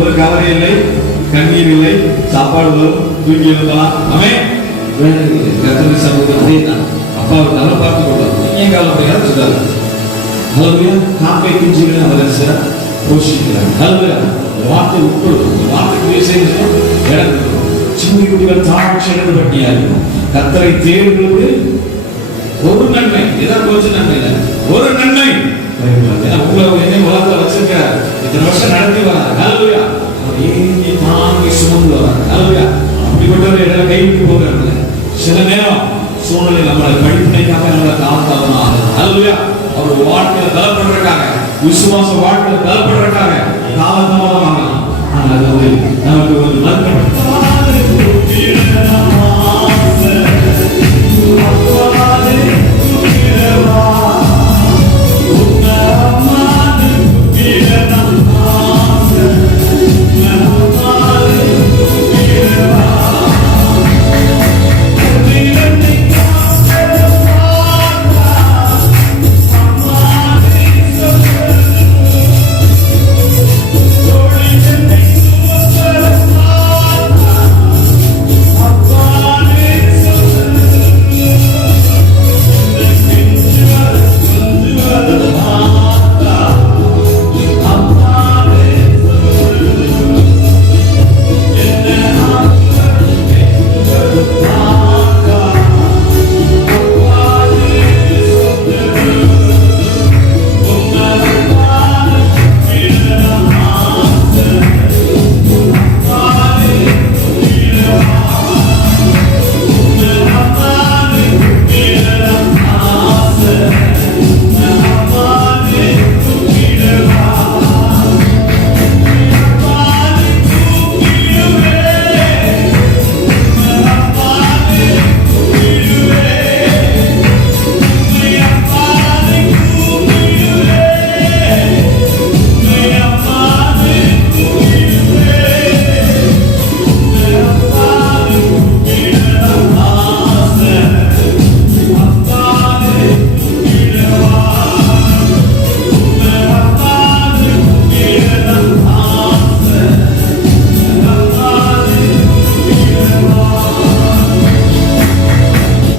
ஒரு கவலை இல்லை, கண்ணீர் இல்லை, சாப்பாடு வரும், தூக்கி எழுதலாம். ஆமென். கர்த்தருடைய சமூகத்திலே தான் அப்பாவை நல்லா பார்த்துக் கொள்வார். நீங்க கவலைப்படாத சொல்றாரு. ஹல்லேலூயா. காக்கை குஞ்சுகளை அவர் போஷிக்கிறார். ஹல்லேலூயா. வார்த்தை உட்கொள்ளும், வார்த்தைக்கு செய்யணும். இடம் சின்ன குட்டிகள் தாழ்ச்சி பட்டியாரு. கர்த்தரை தேடுவது ஒரு நன்மை. இதான் கொஞ்சம் நன்மை இல்லை, ஒரு நன்மை. உங்களை உலகத்தை வச்சிருக்க இத்தனை வருஷம் நடத்தி வரார். ஹல்லேலூயா. ஏங்கி தாங்கி சுமந்து வரார். ஹல்லேலூயா. அப்படிப்பட்டவரை இடம் கைவிட்டு போகிறது. சில நேரம் சூழ்நிலை நம்மளை படிப்பினைக்காக நம்மளை தாழ்த்தாதான் ஆகும். ஹல்லேலூயா. அவர் வாழ்க்கையில பலப்படுறதுக்காக, விசுவாச வாழ்க்கையில பலப்படுறதுக்காக காலதாமதம் ஆகலாம். ஆனால் அது நமக்கு ஒரு மறுக்கப்பட்ட